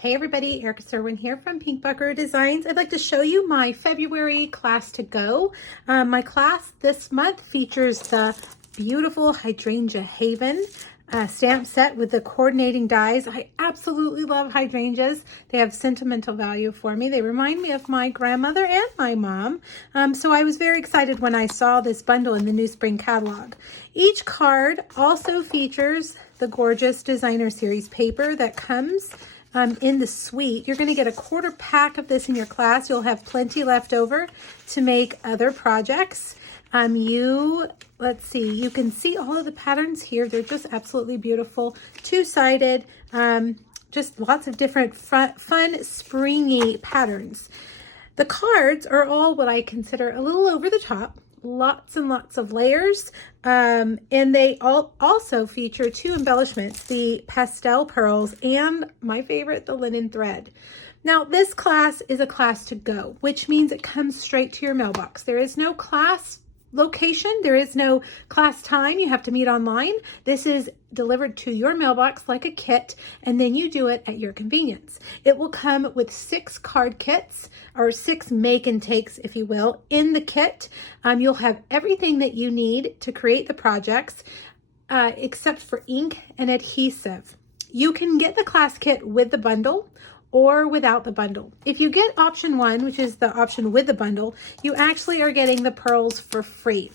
Hey everybody, Erica Serwin here from Pink Buckaroo Designs. I'd like to show you my February class to go. My class this month features the beautiful Hydrangea Haven stamp set with the coordinating dies. I absolutely love hydrangeas. They have sentimental value for me. They remind me of my grandmother and my mom. So I was very excited when I saw this bundle in the new spring catalog. Each card also features the gorgeous designer series paper that comes in the suite. You're going to get a quarter pack of this in your class. You'll have plenty left over to make other projects. Let's see, you can see all of the patterns here. They're just absolutely beautiful. Two-sided, just lots of different fun, springy patterns. The cards are all what I consider a little over the top. Lots and lots of layers, and they also feature two embellishments, the pastel pearls and my favorite, the linen thread. Now this class is a class to go, which means it comes straight to your mailbox. There is no class location, there is no class time. You have to meet online. This is delivered to your mailbox like a kit, and then you do it at your convenience. It will come with 6 card kits, or 6 make and takes, if you will, in the kit. You'll have everything that you need to create the projects, except for ink and adhesive. You can get the class kit with the bundle or without the bundle. If you get option 1, which is the option with the bundle, you actually are getting the pearls for free.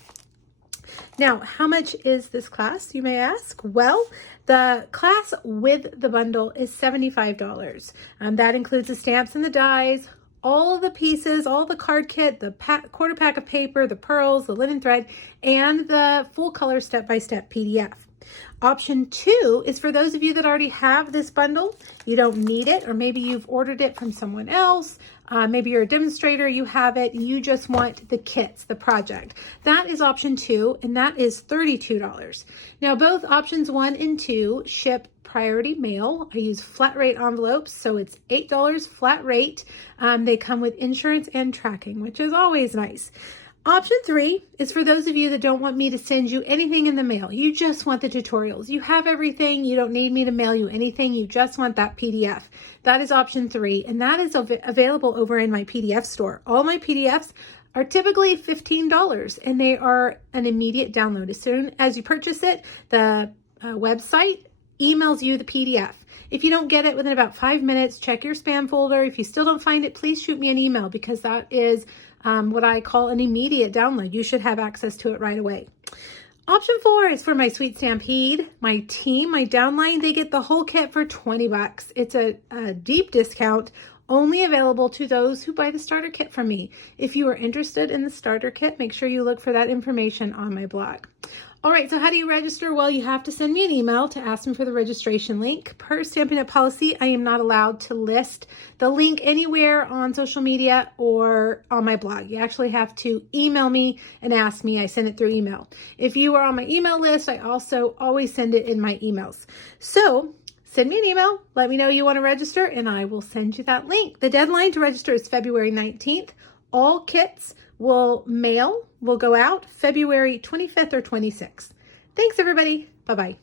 Now, how much is this class, you may ask? Well, the class with the bundle is $75. That includes the stamps and the dies, all of the pieces, all the card kit, the quarter pack of paper, the pearls, the linen thread, and the full color step-by-step PDF. Option 2 is for those of you that already have this bundle. You don't need it, or maybe you've ordered it from someone else. Maybe you're a demonstrator, you have it, you just want the kits, the project. That is option 2, and that is $32. Now, both options 1 and 2 ship priority mail. I use flat rate envelopes, so it's $8 flat rate. They come with insurance and tracking, which is always nice. Option 3 is for those of you that don't want me to send you anything in the mail. You just want the tutorials. You have everything. You don't need me to mail you anything. You just want that PDF. That is option 3, and that is available over in my PDF store. All my PDFs are typically $15, and they are an immediate download. As soon as you purchase it, the website emails you the PDF. If you don't get it within about 5 minutes, check your spam folder. If you still don't find it, please shoot me an email, because that is what I call an immediate download. You should have access to it right away. Option 4 is for my Sweet Stampede. My team, my downline, they get the whole kit for $20. It's a deep discount, only available to those who buy the starter kit from me. If you are interested in the starter kit, make sure you look for that information on my blog. All right, so how do you register? Well, you have to send me an email to ask me for the registration link. Per Stampin' Up! Policy, I am not allowed to list the link anywhere on social media or on my blog. You actually have to email me and ask me. I send it through email. If you are on my email list, I also always send it in my emails. So send me an email, let me know you want to register, and I will send you that link. The deadline to register is February 19th. All kits will go out February 25th or 26th. Thanks, everybody. Bye-bye.